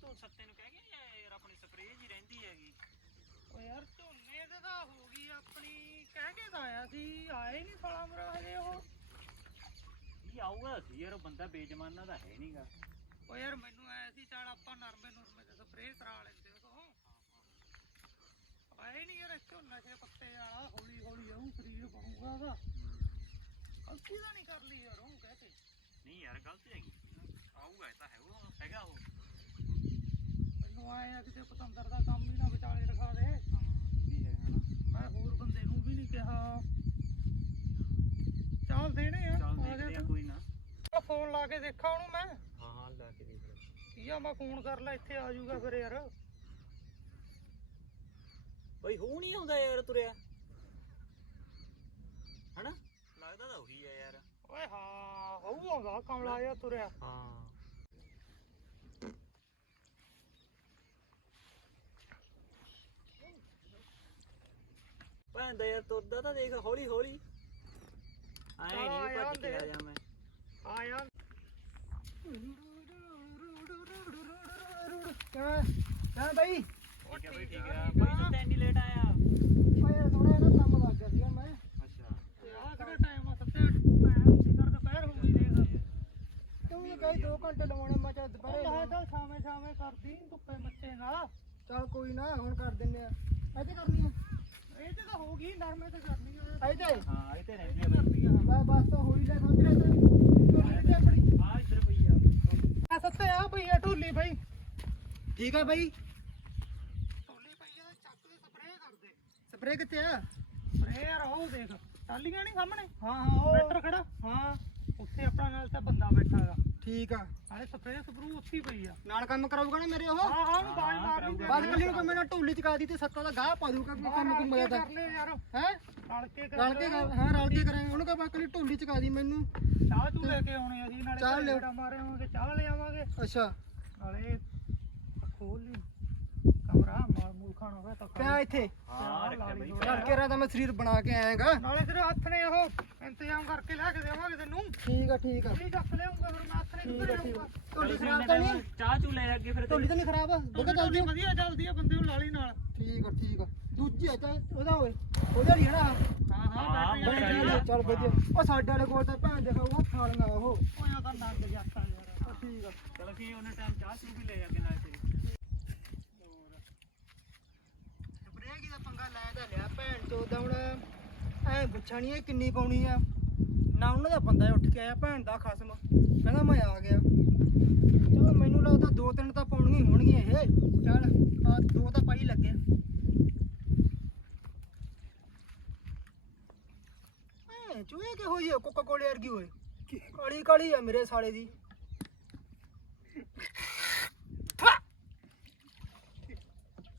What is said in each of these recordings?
ਤੂੰ ਸੱਤੇ ਨੂੰ ਕਹਿ ਗਿਆ ਯਾਰ ਆਪਣੀ ਸਪਰੇਅ ਜੀ ਰਹਿੰਦੀ ਹੈਗੀ? ਓ ਯਾਰ ਝੋਨੇ ਤੇ ਤਾਂ ਹੋ ਗਈ ਆਪਣੀ ਕਹਿ ਕੇ ਤਾਂ ਆਇਆ ਸੀ ਆਏ ਨਹੀਂ ਸਾਲਾ ਮੇਰਾ ਹਜੇ ਉਹ। ਇਹ ਆਊਗਾ ਸੀ ਯਾਰ ਉਹ ਬੰਦਾ ਬੇਜਮਾਨਾ ਦਾ ਹੈ ਨਹੀਂਗਾ ਓ ਯਾਰ ਮੈਨੂੰ ਆਇਆ ਸੀ ਚੱਲ ਆਪਾਂ ਨਰਮੇ ਨੁਰਮੇ ਤੇ ਸਪਰੇਅ ਕਰਾ ਲੈਂਦੇ ਉਹ ਆਏ ਨਹੀਂ ਯਾਰ ਝੋਨਾ ਛੇ ਪੱਤੇ ਵਾਲਾ ਹੌਲੀ ਹੌਲੀ ਆਉ ਸਰੀਰ ਬਣੂਗਾ ਉਹਦਾ। ਗਲਤੀ ਤਾਂ ਨਹੀਂ ਕਰ ਲਈ ਯਾਰ ਉਹ ਕਹਿ ਕੇ। ਨਹੀਂ ਯਾਰ ਗਲਤ ਹੈਗੀ। ਆਊਗਾ ਇਹ ਤਾਂ ਹੈ ਉਹ ਹੈਗਾ ਉਹ। ਮੈਨੂੰ ਆਇਆ ਕਿਤੇ ਪਤੰਦਰ ਦਾ ਕੰਮ ਹੀ ਨਾ ਵਿਚਾਲੇ ਰਖਾ ਦੇ। ਵੀ ਹੈ ਹਨਾ ਮੈਂ ਹੋਰ ਬੰਦੇ ਨੂੰ ਵੀ ਨਹੀਂ ਕਿਹਾ। ਚੱਲ ਦੇਣੇ ਆ ਚੱਲ ਆ ਦੇਖਦੇ ਗਿਆ ਆ ਕੋਈ ਨਾ। ਤੂੰ ਫੋਨ ਲਾ ਕੇ ਦੇਖਾਂ ਉਹਨੂੰ ਮੈਂ। ਹਾਂ ਹਾਂ ਲਾ ਕੇ ਦੇਖ ਲੈ। ਕੀ ਆ ਮੈਂ ਫੋਨ ਕਰ ਲੈ ਇੱਥੇ ਆ ਜਾਊਗਾ ਫਿਰ ਯਾਰ। ਬਈ ਹੋ ਨਹੀਂ ਆਉਂਦਾ ਯਾਰ ਤੁਰਿਆ। ਹਨਾ? ਲੱਗਦਾ ਤਾਂ ਉਹੀ ਹੈ ਯਾਰ। ਓਏ ਹਾਂ ਹੋਊ ਆਉਂਦਾ ਕਮਲਾ ਜਿਹਾ ਤੁਰਿਆ। ਹਾਂ। ਭੈਣ ਦਾ ਯਾਰ ਤੁਰਦਾ ਤਾਂ ਦੇਖ ਹੌਲੀ ਹੌਲੀ। ਆਏ ਨਹੀਂ ਭੱਜ ਕੇ ਆ ਜਾਂਦੇ। ਜਾ ਮੈਂ। ਆ ਯਾਰ ਕਿਵੇਂ ਕਿਵੇਂ ਬਾਈ। ਠੀਕ ਹੈ ਬਈ ਠੀਕ ਹੈ ਬਈ ਤੂੰ ਤਾਂ ਇੰਨੀ ਲੇਟ ਆਇਆ। ਓਏ ਥੋੜਾ ਜਿਹਾ ਕੰਮ ਲੱਗ ਗਿਆ ਸੀਗਾ ਮੈਂ। ਅੱਛਾ। ਤੇ ਆਹ ਕਿਹੜਾ ਟਾਈਮ ਆ? ਸੱਤੇ ਟਾਈਮ ਸਿਕਰ ਦੁਪਹਿਰ ਹੋ ਗਈ ਦੇਖ। ਤੂੰ ਵੀ ਕਹੀ 2 ਘੰਟੇ ਲਵਾਉਣੇ ਮੈਂ ਚੱਲ ਦੁਪਹਿਰੇ ਉਹ। ਤਾਂ ਕਰਦੀ ਧੁੱਪੇ ਮੱਚੇ ਨਾਲ ਚੱਲ ਕੋਈ ਨਾ ਹੁਣ ਕਰ ਦਿੰਨੇ ਆ। ਇੱਥੇ ਕਰਨੀ ਆ। ਇਹ ਤੇ ਤਾਂ ਹੋ ਗਈ ਨਰਮੇ ਤੇ ਕਰਨੀ ਆ। ਇੱਥੇ ਹਾਂ ਇਹ ਤੇ ਇਹ ਰਹਿੰਦੀ ਤੇ ਆ ਬਈ। ਕਰਨੀ ਆ। ਬਸ ਬਸ ਤਾਂ ਹੋਈ ਲੈ ਸਮਝ ਲੈ ਤੇ। ਢੋਲੀ ਤੇ ਆਪਣੀ? ਆ ਇੱਧਰ ਪਈ ਆ। ਆ ਸੱਤੇ ਆ ਪਈ ਆ ਢੋਲੀ ਬਈ। ਠੀਕ ਆ ਬਾਈ। ਢੋਲੀ ਪਈ ਆ ਚੱਕ ਦੇ ਸਪਰੇਅ ਕਰਦੇ। ਸਪਰੇ ਕਿੱਥੇ ਆ? ਸਪਰੇਅ ਯਾਰ ਉਹ ਦੇਖ। ਟਾਲੀਆਂ ਨਹੀਂ ਸਾਹਮਣੇ? ਹਾਂ ਹਾਂ ਉਹ ਟਰੈਕਟਰ ਖੜਾ? ਹਾਂ। ਉੱਥੇ ਆਪਣਾ ਨਾਲ ਤਾਂ ਬੰਦਾ ਬੈਠਾ ਹੈਗਾ। ਠੀਕ ਆ। ਹਾਲੇ ਸਪਰੇਅ ਸਪਰੂ ਉੱਥੇ ਹੀ ਪਈ ਆ। ਨਾਲ ਕੰਮ ਕਰਾਊਗਾ ਨਾ ਮੇਰੇ ਉਹ? ਹਾਂ ਹਾਂ ਉਹਨੂੰ ਬਾਜ ਮਾਰ ਲਈ ਬਸ ਕੱਲੀ ਨੂੰ ਕੋਈ ਮੇਰਾ ਢੋਲੀ ਚਕਾ ਦੀ ਤੇ ਸੱਤਾ ਦਾ ਗਾਹ ਪਾ ਦੂਗਾ ਕੋਈ ਕੰਮ ਕੁਮ ਤਾਂ ਕਰ ਲੈ ਯਾਰ। ਹੈ? ਰਲ ਕੇ ਕਰ ਰਲ ਕੇ ਕਰ- ਹਾਂ ਰਲ ਕੇ ਕਰਾਂਗੇ। ਉਹਨੂੰ ਕਹ ਕੱਲੀ ਢੋਲੀ ਚਕਾ ਦੀ ਮੈਨੂੰ। ਚਾਹ ਚੂ ਲੈ ਕੇ ਆਉਣੇ ਅਸੀਂ ਨਾਲੇ ਚਾਹ ਲਿਆਓ। ਮਾਰੇ ਆਵਾਂਗੇ ਚਾਹ ਲੈ ਆਵਾਂਗੇ। ਅੱਛਾ। ਨਾਲੇ ਖੋਲ ਲਈ। ਕਮਰਾ ਮਾਲ ਮੂਲ ਖਾਣਾ ਹੋਇਆ ਤਾਂ ਖਾ ਪਿਆ ਲਈ। ਇੱਥੇ? ਹਾਂ ਰੱਖਿਆ ਬਈ ਚੱਲ ਕੇ ਦਾ ਮੈਂ ਸਰੀਰ ਬਣਾ ਕੇ ਆਏਗਾ ਨਾਲੇ ਤੇਰੇ ਹੱਥ ਨੇ ਉਹ ਇੰਤਜ਼ਾਮ ਕਰਕੇ ਲੈ ਕੇ ਦੇਵਾਂਗੇ ਤੈਨੂੰ। ਠੀਕ ਆ ਠੀਕ ਆ। ਕੀ ਚੱਕ ਲਿਆਉਂਗਾ ਫਿਰ ਮੈਂ ਹੱਥ ਨੇ ਠੀਕ ਕਿੱਧਰ ਆ ਠੀਕ ਆ। ਜਾਊਂਗਾ ਢੋਲੀ ਖਰਾਬ ਤਾਂ ਨਹੀਂ? ਚਾਹ ਚੂ ਲੈ ਅੱਗੇ ਫਿਰ ਢੋਲੀ ਤਾਂ ਨਹੀਂ ਖਰਾਬ? ਬੁੱਕਾ ਚੱਲਦੀ ਢੋਲੀ ਵਧੀਆ ਚੱਲਦੀ ਆ ਬੰਦੇ ਨੂੰ ਲਾਲੀ ਨਾਲ। ਠੀਕ ਆ ਠੀਕ ਆ। ਦੂਜੀ ਆ ਚੱਲ ਉਹਦਾ ਹੋਏ ਉਹਦਾ ਨਹੀਂ ਹਨਾ ਹਾਂ ਹਾਂ, ਬੈਟਰੀ ਬੈਟਰੀ ਵਾਲੀ ਵਾਲੀ ਆ। ਚੱਲ ਵਧੀਆ। ਉਹ ਸਾਡੇ ਵਾਲੇ ਕੋਲ ਤਾਂ ਭੈਣ ਦੇਖੋ ਉਹ ਥਾਲੀਆਂ ਉਹ। ਉਹ ਤਾਂ ਨੰਗ ਜਾਤਾ ਯਾਰ। ਠੀਕ ਆ। ਚਲ ਅਸੀਂ ਉਹਨੇ ਟਾਈਮ ਚਾਹ ਚੂ ਵੀ ਲੈ ਅੱਗੇ ਨਾਲ ਤੇ ਸਪਰੇਅ ਕੀ ਦਾ ਪੰਗਾ ਲੈ ਤਾਂ ਲਿਆ ਭੈਣ ਚੋਦ ਹੁਣ ਐ ਪੁੱਛਾ ਨਹੀਂ ਇਹ ਕਿੰਨੀ ਪਾਉਣੀ ਆ। ਨਾ ਉਹਨਾਂ ਦਾ ਬੰਦਾ ਉੱਠ ਕੇ ਆਇਆ, ਭੈਣ ਦਾ ਖਸਮ। ਕਹਿੰਦਾ ਮੈਂ ਆ ਗਿਆ। ਚਲੋ ਮੈਨੂੰ ਲੱਗਦਾ ਦੋ ਤਿੰਨ ਤਾਂ ਪਾਉਣੀਆਂ ਹੋਣਗੀਆਂ ਇਹ। ਚੱਲ ਆ ਦੋ ਤਾਂ ਪਾਈ ਲੱਗੇ। ਐ ਚੂਹੇ ਕਿ ਹੋਈ ਕੋਕਾ ਕੋਲੇ ਵਰਗੀ ਹੋਏ ਕਾਲੀ ਕਾਲੀ ਆ ਮੇਰੇ ਸਾਲੇ ਦੀ।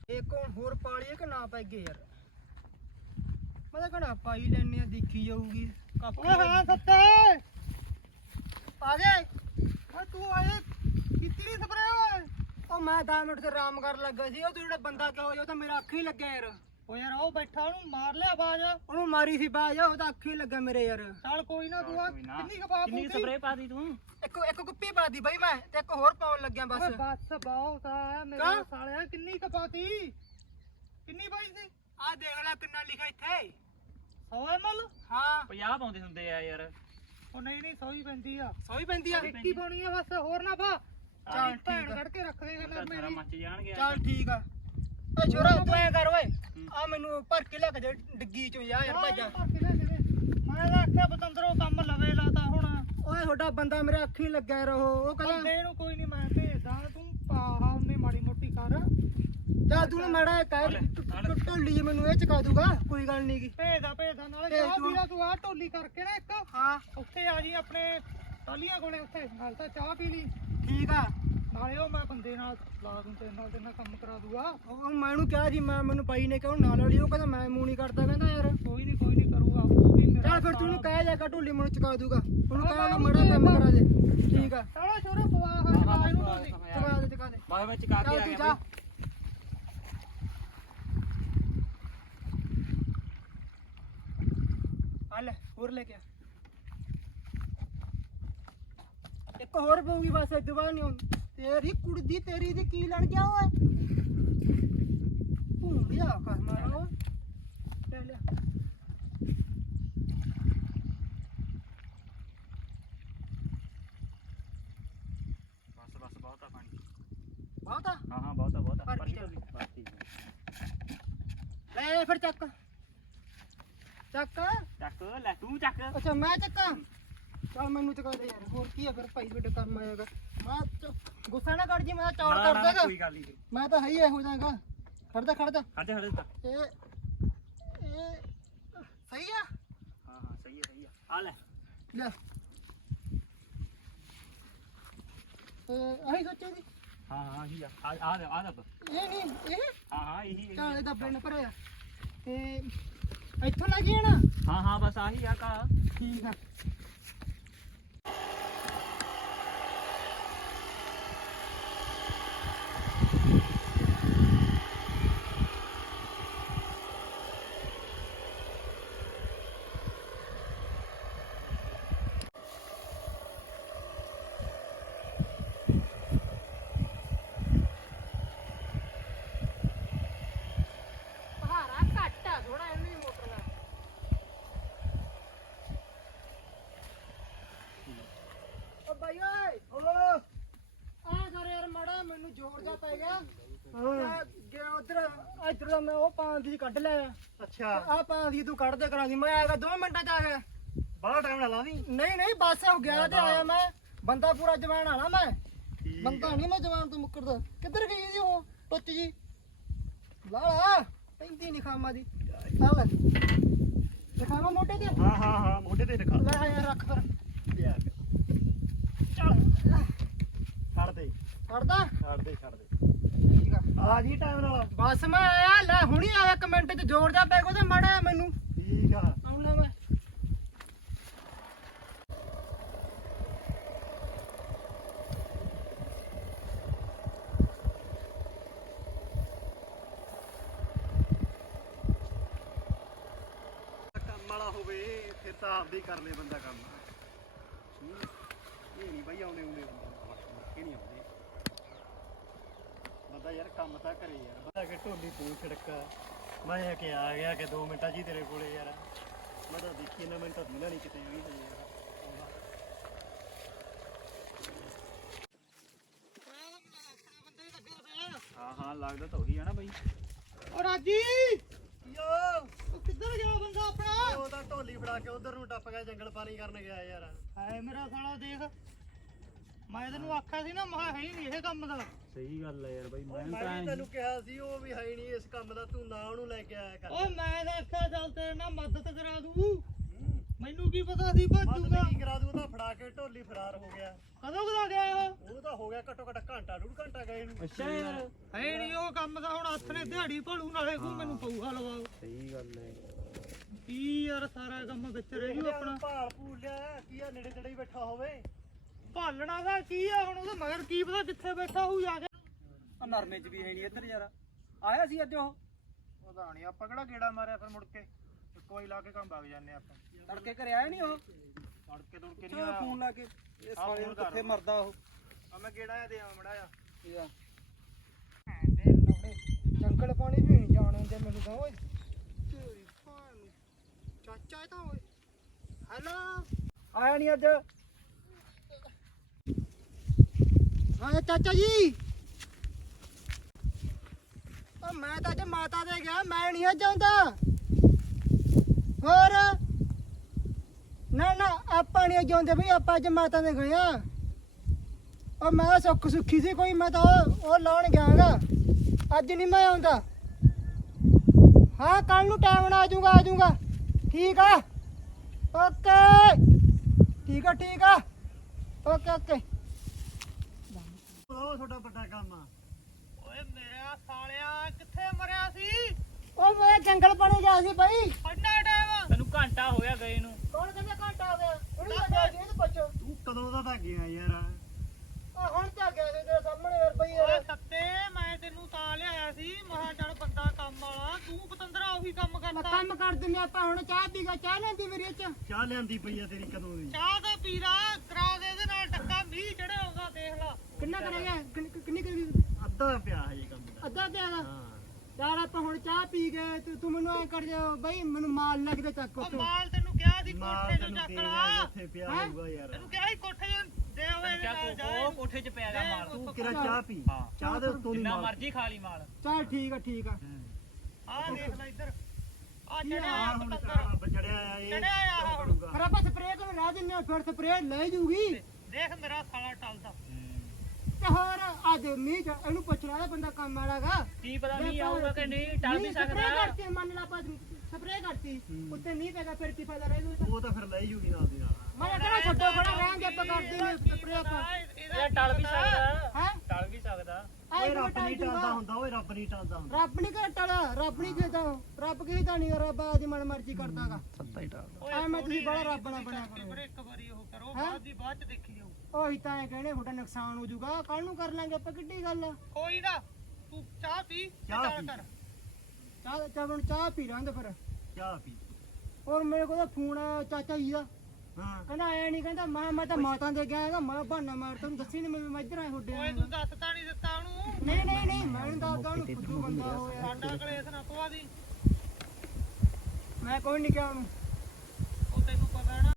ਇੱਕ ਹੁਣ ਹੋਰ ਪਾਲੀਏ ਕਿ ਨਾ ਪੈਗੇ ਯਾਰ। ਮੈਂ ਤਾਂ ਕਹਣਾ ਪਾਈ ਲੈਣੇ ਆ ਦੇਖੀ ਜਾਊਗੀ। ਕਾਪੀ ਓਏ ਹਾਂ ਸੱਤੇ! ਆ ਗਏ। ਓਏ ਤੂੰ ਆਏ ਕੀਤੀ ਨਹੀਂ ਸਪਰੇਅ ਓਏ। ਉਹ ਮੈਂ 10 ਮਿੰਟ ਤੇ ਆਰਾਮ ਕਰਨ ਲੱਗਾ ਸੀ। ਉਹ ਤੂੰ ਜਿਹੜਾ ਬੰਦਾ ਕਿਹੋ ਜਿਹਾ ਉਹ ਤਾਂ ਮੇਰਾ ਅੱਖ ਹੀ ਲੱਗਿਆ ਯਾਰ। ਓ ਯਾਰ ਉਹ ਬੈਠਾ ਉਹਨੂੰ ਮਾਰ ਲਿਆ ਬਾਜ ਉਹਨੂੰ ਮਾਰੀ ਸੀ ਬਾਜ ਉਹਦਾ ਅੱਖ ਹੀ ਲੱਗਾ ਮੇਰੇ ਯਾਰ। ਚੱਲ ਕੋਈ ਨਾ ਤੂੰ ਆ। ਕਿੰਨੀ ਕਪਾ ਕਿੰਨੀ ਸਪਰੇਅ ਪਾ ਦੀ ਤੂੰ? ਇੱਕ ਇੱਕ ਕੁੱਪੀ ਪਾਦੀ ਬਾਈ ਮੈਂ ਤੇ ਇੱਕ ਹੋਰ ਪਾਉਣ ਲੱਗਿਆ ਬਸ। ਬੱਸ ਬਹੁਤ ਆ ਮੇਰੇ? ਸਾਲਿਆ ਕਿੰਨੀ ਕਪਾਤੀ ਕਿੰਨੀ ਪਾਈ ਸੀ? ਆ ਦੇਖ ਲੈ ਕਿੰਨਾ ਲਿਖਿਆ ਇੱਥੇ। 100 ml? ਹਾਂ। 50 ਪਾਉਂਦੇ ਹੁੰਦੇ ਆ ਯਾਰ। ਉਹ ਨਹੀਂ ਨਹੀਂ 100 ਹੀ ਪੈਂਦੀ ਆ। ਸੋਈ ਪੈਂਦੀ ਆ। ਇੱਕੀ ਪਾਉਣੀ ਆ ਬਸ ਹੋਰ ਨਾ ਪਾ। ਚੱਲ ਭੈਣ ਆ। ਕੱਢ ਕੇ ਰੱਖ ਦੇਗਾ ਸਾਰਾ ਦੀ ਮੱਚ ਜਾਣਗੇ ਚੱਲ ਠੀਕ ਆ। ਓਏ ਛੋਰਾ ਤੂੰ ਐ ਕਰ ਓਏ। ਆ ਮੈਨੂੰ ਭਰ ਕੇ ਲੈ ਕੇ ਦੇ ਡਿੱਗੀ ਚੋਂ ਜਾ। ਯਾਰ ਭਾਜਾ। ਮੈਂ ਤਾਂ ਆਖਿਆ ਬਤੰਦਰੋਂ ਕੰਮ ਲਵੇ ਲਾਤਾ ਹੁਣ। ਓਏ ਤੁਹਾਡਾ ਬੰਦਾ ਮੇਰੇ ਅੱਖ ਲੱਗਿਆ ਯਾਰ ਉਹ। ਕਹਿੰਦਾ ਬੰਦੇ ਨੂੰ ਕੋਈ ਨਹੀਂ ਮੈਂ ਤੂੰ ਪਾਹਾ ਉਹਨੇ ਮਾੜੀ ਮੋਟੀ ਕਰ ਚੱਲ ਤੂੰ ਨਾ ਮਾੜਾ ਕਹਿ ਢੋਲੀ ਜੀ ਮੈਨੂੰ ਇਹ ਚਕਾ ਦੂਗਾ ਕੋਈ ਗੱਲ ਨਹੀਂ ਗੀ। ਭੇਜਦਾ ਭੇਜਦਾ ਨਾਲੇ ਭੇਜ ਦੂੰ। ਪੀਲਾ ਤੂੰ ਆ ਢੋਲੀ ਕਰਕੇ ਨਾ ਇੱਕ। ਹਾਂ। ਉੱਥੇ ਆ ਜੀ ਆਪਣੇ ਟਾਲੀਆਂ ਕੋਲੇ ਉੱਥੇ ਨਾਲ ਤਾਂ ਚਾਹ ਪੀ ਲਈ। ਠੀਕ ਆ। ਨਾਲੇ ਉਹ ਮੈਂ ਬੰਦੇ ਨਾਲ ਲਾ ਦੂੰ ਤੇਰੇ ਨਾਲ ਤੇਰੇ ਨਾਲ ਕੰਮ ਕਰਾ ਦੂਗਾ ਉਹ ਉਹ ਮੈਨੂੰ ਕਿਹਾ ਜੀ ਮੈਂ ਮੈਨੂੰ ਪਾਈ ਨੇ ਕਿਹਾ ਨਾਲ ਵਾਲੀ ਉਹ ਕਹਿੰਦਾ ਮੈਂ ਮੂੰਹ ਨਹੀਂ ਕਰਦਾ ਕਹਿੰਦਾ ਯਾਰ। ਕੋਈ ਨਹੀਂ ਕੋਈ ਨਹੀਂ ਕਰੂਗਾ ਉਹ ਵੀ ਮੇਰਾ ਚੱਲ ਫਿਰ ਤੂੰ ਉਹਨੂੰ ਕਹਿ ਜਾ ਕੇ ਢੋਲੀ ਮੈਨੂੰ ਚਕਾ ਦੂਗਾ। ਉਹਨੂੰ ਕਹਿ ਉਹਨੂੰ ਮਾੜਾ ਕੰਮ ਕਰਾ ਦੇ। ਠੀਕ ਆ। ਚਲੋ ਛੋਰਾ ਪਵਾ ਹਾਂ ਇਹਨੂੰ ਢੋਲੀ। ਚਕਾ ਦੇ ਚਕਾ ਦੇ। ਬਾਅਦ ਵਿੱਚ ਚਕਾ ਕੇ ਚੱਲ ਆ ਤੂੰ ਗਿਆ ਜਾ। ਆ ਲੈ ਹੋਰ ਲੈ ਕੇ ਆ। ਇੱਕ ਹੋਰ ਪਊਗੀ ਬਸ ਤੋਂ ਬਾਅਦ ਨਹੀਂ ਤੇਰੀ ਕੁੜੀ ਦੀ ਤੇਰੀ ਦੀ ਕੀ ਲੜ ਗਿਆ ਓਏ? ਭੂੰ ਗਿਆ ਕਸਮਾਰਾ ਓਏ। ਲੈ ਲਿਆ। ਬਸ ਬਸ ਬਹੁਤ ਪਾਣੀ। ਹਾਂ ਹਾਂ ਬਹੁਤ ਬਹੁਤ। ਗਈ। ਬਸ ਠੀਕ ਆ। ਲੈ ਫਿਰ ਚੱਕ। ਚੱਕ। ਚੱਕ ਲੈ ਤੂੰ ਚੱਕ। ਅੱਛਾ ਮੈਂ ਚੱਕਾਂ। ਚੱਲ ਮੈਨੂੰ ਚਕਾ ਦੇ ਯਾਰ ਹੋਰ ਕੀ ਆ ਫਿਰ ਭਾਈ ਤੁਹਾਡੇ ਕੰਮ ਆਏਗਾ ਮੈਂ ਚ- ਗੁੱਸਾ ਨਾ ਕਰ ਜੀ ਮੈਂ ਚੌੜ ਨਾ, ਕਰ ਨਾ, ਦੇਗਾ ਕੋਈ ਗੱਲ ਨਹੀਂ। ਮੈਂ ਤਾਂ ਹੈ ਹੀ ਇਹੋ ਜਿਹਾਗਾ ਖੜਦਾ ਖੜਦਾ ਖੜੇ ਖੜੇ ਤਾਂ ਇਹ ਇਹ ਸਹੀ ਆ? ਹਾਂ ਹਾਂ ਸਹੀ ਹੈ ਸਹੀ ਹੈ ਆ ਲੈ। ਲੈ। ਇਹ ਆਹੀ ਸੋਚੇ ਦੀ ਹਾਂ ਹਾਂ ਹੀ ਆ। ਆ ਆ ਆ ਦੱਬ ਇਹ ਨਹੀਂ ਇਹ? ਹਾਂ ਹਾਂ ਇਹੀ ਇਹੀ। ਕਾਲੇ ਦੱਬੇ ਨੇ ਭਰਿਆ। ਤੇ ਇੱਥੋਂ ਲੱਗ ਜਾਣਾ। ਹਾਂ ਹਾਂ ਬਸ ਆਹੀ ਆ ਕਾ ਠੀਕ ਆ ਪਹਾੜਾ ਘੱਟ ਆ ਥੋੜਾ ਇਹਨੂੰ ਮੋਟਰ ਦਾ ਓ ਬਾਈ ਓਏ ਓ ਆ ਕਰ ਯਾਰ ਮੜਾ ਮੈਨੂੰ ਜ਼ੋਰ ਜਾ ਪੈ ਗਿਆ ਹਾਂ। ਗਿਆ ਉਧਰ ਇਧਰ ਦਾ ਮੈਂ ਉਹ ਪਾਣੀ ਦੀ ਕੱਢ ਲਿਆ। ਅੱਛਾ। ਆ ਪਾਣੀ ਦੀ ਤੂੰ ਕੱਢ ਦੇ ਕਰਾਂ ਦੀ। ਮੈਂ ਆਇਆ 2 ਮਿੰਟਾਂ ਚ ਆ ਗਿਆ। ਬੜਾ ਟਾਈਮ ਨਾ ਲਾਵੀਂ ਨਹੀਂ ਨਹੀਂ ਬਸ ਹੋ ਗਿਆ ਤੇ ਆਇਆ ਮੈਂ। ਬੰਦਾ ਪੂਰਾ ਜਵਾਨ ਆਣਾ ਮੈਂ। ਠੀਕ ਬੰਦਾ ਨਹੀਂ ਮੈਂ ਜਵਾਨ ਤੋਂ ਮੁੱਕਰਦਾ। ਕਿੱਧਰ ਗਈ ਜੀ ਉਹ? ਟੁੱਟ ਜੀ। ਲਾਲਾ ਪੈਂਦੀ ਨਹੀਂ ਖਾਮਾ ਦੀ। ਆ ਲੈ ਦਿਖਾਵਾ ਮੋਟੇ ਤੇ? ਹਾਂ ਹਾਂ ਹਾਂ ਮੋਢੇ ਤੇ ਦਿਖਾ। ਲੈ ਯਾਰ ਰੱਖ ਫਿਰ। ਯਾਰ ਚੱਲ। ਛੱਡ ਦੇ। ਫੜਦਾ ਛੱਡ ਦੇ ਛੱਡ ਦੇ। ਠੀਕ ਆ। ਆ ਜੀ ਟਾਈਮ ਨਾਲ। ਬਸ ਮੈਂ ਆਇਆ ਲੈ ਹੁਣੀ ਆਇਆ ਇੱਕ ਮਿੰਟ ਚ ਜ਼ੋਰ ਜਾ ਪੈ ਗਿਆ ਤੇ ਮੜਾ ਮੈਨੂੰ। ਠੀਕ ਆ। ਆਉਣਾ ਮੈਂ ਕੰਮ ਵਾਲਾ ਹੋਵੇ ਫਿਰ ਤਾਂ ਆਪਦੇ ਹੀ ਕਰ ਲੈ ਬੰਦਾ ਕੰਮ ਇਹ ਨਹੀਂ ਬਈ ਆਉਂਦੇ ਆਉਂਦੇ ਇਹ ਨਹੀਂ ਆਉਂਦੇ ਬੰਦਾ ਯਾਰ ਕੰਮ ਤਾਂ ਕਰੇ ਯਾਰ ਬੰਦਾ ਕਿ ਢੋਲੀ ਤੂੰ ਛੜਕਾ ਮੈਂ ਕਿ ਆ ਗਿਆ ਕਿ 2 ਮਿੰਟਾਂ ਜੀ ਤੇਰੇ ਕੋਲੇ ਯਾਰ ਮੈਂ ਤਾਂ ਦੇਖੀ ਨਾ ਮਿੰਟ ਦਿਨਾ ਨਹੀਂ ਕਿਤੇ ਵੀ ਤੇ ਯਾਰ। ਹਾਂ ਹਾਂ ਲੱਗਦਾ ਤਾਂ ਉਹੀ ਆ ਨਾ ਬਈ ਓ ਰਾਜੀ! ਯੋ! ਉਹ ਕਿੱਧਰ ਗਿਆ ਬੰਦਾ ਆਪਣਾ? ਉਹ ਤਾਂ ਢੋਲੀ ਫੜਾ ਕੇ ਉਧਰ ਨੂੰ ਟੱਪ ਗਿਆ ਜੰਗਲ ਪਾਣੀ ਕਰਨ ਗਿਆ ਯਾਰ। ਹਾਏ ਮੇਰਾ ਸਾਲਾ ਦੇਖ। ਮੈਂ ਤੈਨੂੰ ਆਖਿਆ ਸੀ ਨਾ ਮੈਂ ਹੈ ਨਹੀਂ ਇਹ ਕੰਮ ਦਾ। ਸਹੀ ਗੱਲ ਹੈ ਯਾਰ ਬਈ ਮੈਂ ਤਾਂ ਤੈਨੂੰ ਕਿਹਾ ਸੀ ਉਹ ਵੀ ਹੈ ਨਹੀਂ ਇਸ ਕੰਮ ਦਾ ਤੂੰ ਨਾ ਉਹਨੂੰ ਲੈ ਕੇ ਆਇਆ ਕਰ। ਓਏ ਮੈਂ ਤਾਂ ਆਖਿਆ ਚੱਲ ਤੇਰੇ ਨਾਲ ਮਦਦ ਕਰਾ ਦੂੰ। ਹੂੰ। ਮੈਨੂੰ ਕੀ ਪਤਾ ਸੀ ਮਦਦ ਭੱਜੂਗਾ ਕੀ ਕਰਾ ਦੂ ਉਹ ਤਾਂ ਫੜਾ ਕੇ ਢੋਲੀ ਫਰਾਰ ਹੋ ਗਿਆ। ਕਦੋਂ ਕਦਾ ਗਿਆ ਉਹ ਉਹ ਤਾਂ ਹੋ ਗਿਆ ਘੱਟੋ ਘੱਟ ਘੰਟਾ ਡੂਢ ਘੰਟਾ ਗਏ ਨੂੰ ਅੱਛਾ ਯਾਰ। ਹੈ ਨਹੀਂ ਉਹ ਕੰਮ ਦਾ ਹੁਣ ਹੱਥ ਨੇ ਦਿਹਾੜੀ ਭਲੂ ਨਾਲੇ ਕੋ ਮੈਨੂੰ ਪਊਗਾ ਲਵਾਓ। ਸਹੀ ਗੱਲ ਹੈ ਕੀ ਯਾਰ ਸਾਰਾ ਕੰਮ ਵਿੱਚ ਰਹਿ ਜੂ ਆਪਣਾ। ਭਾਲ ਭੂਲ ਲਿਆ ਕੀ ਆ ਨੇੜੇ ਤੇੜੇ ਹੀ ਬੈਠਾ ਹੋਵੇ। ਭਾਲਣਾ ਦਾ ਕੀ ਆ ਹੁਣ ਉਹਦੇ ਮਗਰ ਕੀ ਪਤਾ ਕਿੱਥੇ ਬੈਠਾ ਹੋਊ ਜਾ ਕੇ। ਆ ਨਰਮੇ ਚ ਵੀ ਹੈ ਨਹੀਂ ਇੱਧਰ ਯਾਰ। ਆਇਆ ਸੀ ਅੱਜ ਉਹ? ਪਤਾ ਨਹੀਂ ਆਪਾਂ ਕਿਹੜਾ ਗੇੜਾ ਮਾਰਿਆ ਫਿਰ ਮੁੜ ਕੇ? ਕੋਈ ਲਾ ਕੇ ਕੰਮ ਵਗ ਜਾਂਦੇ ਆਪਾਂ। ਤੜਕੇ ਘਰੇ ਆਇਆ ਨਹੀਂ ਉਹ? ਤੜਕੇ ਤੁੜਕੇ ਚਲੋ ਫੋਨ ਲਾ ਕੇ। ਇਹ ਸਾਲੇ ਨੂੰ ਕਿੱਥੇ ਮਰਦਾ ਉਹ? ਆ ਮੈਂ ਗੇੜਾ ਆ ਦੇ ਆ ਮੜਾ ਆ। ਜੰਗਲ ਪਾਣੀ ਵੀ ਨਹੀਂ ਜਾਣ ਦਿੰਦੇ ਮੈਨੂੰ ਤਾਂ ਓਏ। ਤੇਰੀ ਭੈਣ। ਚਾਚਾ ਇਹ ਤਾਂ ਓਏ। ਹੈਲੋ ਆਇਆ ਨਹੀਂ ਅੱਜ? ਹਾਂ, ਚਾਚਾ ਜੀ। ਉਹ ਮੈਂ ਤਾਂ ਅੱਜ ਮਾਤਾ ਦੇ ਗਿਆ, ਮੈਂ ਨਹੀਂ ਅੱਜ ਆਉਂਦਾ। ਹੋਰ? ਨਾ ਨਾ, ਆਪਾਂ ਨਹੀਂ ਅੱਜ ਆਉਂਦੇ ਬਈ, ਆਪਾਂ ਅੱਜ ਮਾਤਾ ਦੇ ਗਏ ਆ। ਉਹ ਮੈਂ ਸੁੱਖ ਸੁੱਖੀ ਸੀ ਕੋਈ, ਮੈਂ ਤਾਂ ਉਹ ਉਹ ਲਾਉਣ ਗਿਆਗਾ ਅੱਜ ਨਹੀਂ ਮੈਂ ਆਉਂਦਾ। ਹਾਂ ਕੱਲ ਨੂੰ ਟਾਈਮ ਨਾਲ ਆ ਜਾਊਗਾ ਆ ਜਾਊਗਾ। ਠੀਕ ਆ? ਓਕੇ ਠੀਕ ਆ ਠੀਕ ਆ। ਓਕੇ ਓਕੇ ਉਹ ਤੁਹਾਡਾ ਵੱਡਾ ਕੰਮ ਆ। ਓਏ ਮੇਰਾ ਸਾਲਿਆ ਕਿੱਥੇ ਮਰਿਆ ਸੀ? ਉਹ ਮੈਂ ਜੰਗਲ ਪਾਣੀ ਗਿਆ ਸੀ ਬਾਈ ਅੰਨਾ ਟਾਈਮ ਤੈਨੂੰ ਘੰਟਾ ਹੋਇਆ ਗਏ ਨੂੰ। ਕੌਣ ਕਹਿੰਦਾ ਘੰਟਾ ਹੋ ਗਿਆ? ਉਹਨੂੰ ਲੱਗਿਆ ਜੀ ਇਹਨੂੰ ਪੁੱਛੋ। ਤੂੰ ਕਦੋਂ ਦਾ ਤਾਂ ਗਿਆ ਯਾਰ? ਆ ਹੁਣ ਤਾਂ ਗਿਆ ਸੀ ਤੇਰੇ ਸਾਹਮਣੇ ਯਾਰ ਬਈ ਯਾਰ। ਸੱਤੇ ਮੈਂ ਤੈਨੂੰ ਤਾਂ ਲਿਆਇਆ ਸੀ। ਮਹਾ ਚੱਲ ਬੰਦਾ ਕੰਮ ਵਾਲਾ ਤੂੰ ਪਤੰਦਰਾ ਉਹੀ ਕੰਮ ਮੈਂ ਕਰਦਾ। ਕੰਮ ਕਰ ਦਿੰਦੇ ਆਪਾਂ ਹੁਣ ਚਾਹ ਪੀਗਾ ਚਾਹ ਲੈਂਦੀ ਮੇਰੀ ਚ। ਚਾਹ ਲਿਆਂਦੀ ਪਈ ਆ ਤੇਰੀ ਕਦੋਂ ਦੀ? ਚਾਹ ਦਾ ਪੀਰਾ ਕਰਾ ਦੇ ਇਹਦੇ ਨਾਲ ਟੱਕਾ ਮੀਂਹ ਚੜਿਆ ਆਉਂਦਾ ਦੇਖ ਲਾ। ਕਿੰਨਾ ਕਰੇਗਾ? ਕਿੰਨ- ਕਿੰਨੀ ਕਰੀ ਅੱਧਾ ਪਿਆ ਹੈ ਇਹ ਕੰਮ ਦਾ। ਅੱਧਾ ਪਿਆ ਦਾ ਹਾਂ। ਯਾਰ ਆਪਾਂ ਹੁਣ ਚਾਹ ਪੀ ਗਏ ਤੇ ਤੂੰ ਮੈਨੂੰ ਐ ਕਰ ਜਾ ਬਈ ਮੈਨੂੰ ਮਾਲ ਲੱਗਦਾ ਚੱਕ ਉਹ ਮਾਲ ਤੈਨੂੰ ਕਿਹਾ ਦੀ ਮਾਲ ਕੋਠੇ ਤੋਂ ਚੱਕ ਦੇ ਲਾ ਇੱਥੇ ਪਿਆ ਹੈਂ? ਹੋਊਗਾ ਯਾਰ। ਤੈਨੂੰ ਕਿਹਾ ਸੀ ਕੋਠੇ ਤੋਂ ਦੇ ਕਿਆ ਨਾਲ ਜਾਏ। ਉਹ ਕੋਠੇ 'ਚ ਪਿਆ ਗਾ ਮਾਲ। ਤੂੰ ਕਿਰਾ ਚਾਹ ਪੀ। ਚਾਹ ਦੇ ਉੱਤੋਂ ਨਹੀਂ ਜਿੰਨਾ ਮਾਰ ਮਰਜ਼ੀ ਖਾ ਲਈ ਮਾਲ। ਚੱਲ ਠੀਕ ਆ ਠੀਕ ਆ। ਆਹ ਦੇਖ ਲੈ ਇੱਧਰ। ਆ ਚੜਿਆ ਆ? ਆ ਹੁਣ ਪਤੰਦਰ ਬਜੜਿਆ ਆ ਇਹ ਚੜਿਆ ਆ ਹੁਣ। ਕਰੂਗਾ ਪਰ ਆਪਾਂ ਸਪਰੇਅ ਕਰਨ ਰਾਹ ਦਿੰਨੇ ਆ ਫਿਰ ਸਪਰੇਅ ਲੈ ਜੂਗੀ। ਦੇਖ ਮੇਰਾ ਸਾਲਾ ਟਲਦਾ। ਤੇ ਹੋਰ ਅੱਜ ਮੀਂਹ ਚ- ਇਹਨੂੰ ਪੁੱਛਣਾ ਦਾ ਬੰਦਾ ਕੰਮ ਵਾਲਾਗਾ। ਕੀ ਪਤਾ ਨਹੀਂ ਆਊਗਾ ਕਿ ਨਹੀਂ ਟਲ ਵੀ ਸਪਰੇਅ ਸਕਦਾ। ਕਰਤੀ ਮੰਨ ਲਾ ਆਪਾਂ ਸਪਰੇਅ ਕਰਤੀ ਉੱਤੇ ਮੀਂਹ ਪੈਗਾ ਫਿਰ ਕੀ ਫਾਇਦਾ ਰਹਿ ਜੂਗਾ ਉਹ ਤਾਂ ਫਿਰ ਲੈ ਜੂਗੀ ਨਾਲ ਦੀ ਨਾਲ। ਮੈਂ ਕਹਿੰਦਾ ਛੱਡੋ ਖੜਾ ਰਹਿਣ ਦੇ ਆਪਾਂ ਕਰਦੇ ਸਪਰੇਅ ਆਪਾਂ। ਇਹ ਟਲ ਵੀ ਸਕਦਾ। ਹੈ? ਟਲ ਵੀ ਸਕਦਾ। ਓਏ ਰੱਬ ਨਹੀਂ ਟਲਦਾ ਹੁੰਦਾ ਓਏ ਰੱਬ ਨਹੀਂ ਟਲਦਾ ਹੁੰਦਾ। ਰੱਬ ਨਹੀਂ ਘਟਲ ਰੱਬ ਨਹੀਂ ਕਿਹਦਾ ਰੱਬ ਕਿਹਦਾ ਨਹੀਂ ਰੱਬ ਆਦੀ ਮਨ ਮਰਜ਼ੀ ਕਰਦਾਗਾ। ਐ ਮੈਂ ਤੁਸੀਂ ਬੜਾ ਰੱਬ ਨਾਲ ਬਣਿਆ ਕਰੋ ਇੱਕ ਵਾਰੀ ਉਹ ਕਰੋ ਹੈਂ? ਬਾਅਦ ਦੀ ਬਾਅਦ ਚ ਦੇਖੀ ਉਹੀ ਤਾਂ ਇਹ ਕਹਿੰਦੇ ਤੁਹਾਡਾ ਨੁਕਸਾਨ ਹੋ ਜਾਊਗਾ। ਕੱਲ ਨੂੰ ਕਰ ਲਾਂਗੇ ਆਪਾਂ ਕਿੱਡੀ ਗੱਲ ਆ? ਕੋਈ ਨਾ ਤੂੰ ਚਾਹ ਪੀ ਤੇ ਚਾਹ ਪੀ। ਕਰ। ਚਾਹ ਚਾਹ ਹੁਣ ਚਾਹ ਪੀ ਲਾਂਗੇ ਫਿਰ। ਚਾਹ ਪੀ। ਔਰ ਮੇਰੇ ਕੋਲ ਤਾਂ ਫੋਨ ਆਇਆ ਚਾਚਾ ਜੀ ਦਾ। ਹਾਂ। ਕਹਿੰਦਾ ਆਇਆ ਨਹੀਂ ਕਹਿੰਦਾ ਮੈਂ ਮੈਂ ਤਾਂ ਮਾਤਾ ਦੇ ਗਿਆ ਹੈਗਾ ਮੈਂ ਬਹਾਨਾ ਮਾਰ ਤੈਨੂੰ ਦੱਸੀ ਨਹੀਂ ਮੈਂ ਮੈਂ ਇੱਧਰ ਆਇਆ ਤੁਹਾਡੇ ਓਏ ਨਾਲ। ਤੂੰ ਦੱਸਤਾ ਨਹੀਂ ਦਿੱਤਾ ਉਹਨੂੰ। ਨਹੀਂ ਨਹੀਂ ਨਹੀਂ ਮੈਂ ਨਹੀਂ ਦੱਸਦਾ ਉਹਨੂੰ ਫੁੱਦੂ ਬੰਦਾ ਹੋਇਆ। ਸਾਡਾ ਕਲੇਸ਼ ਨਾ ਪਵਾ ਦੀ। ਮੈਂ ਕੋਈ ਨਹੀਂ ਕਿਹਾ ਉਹਨੂੰ। ਉਹ ਤੈਨੂੰ ਪਤਾ ਨਾ।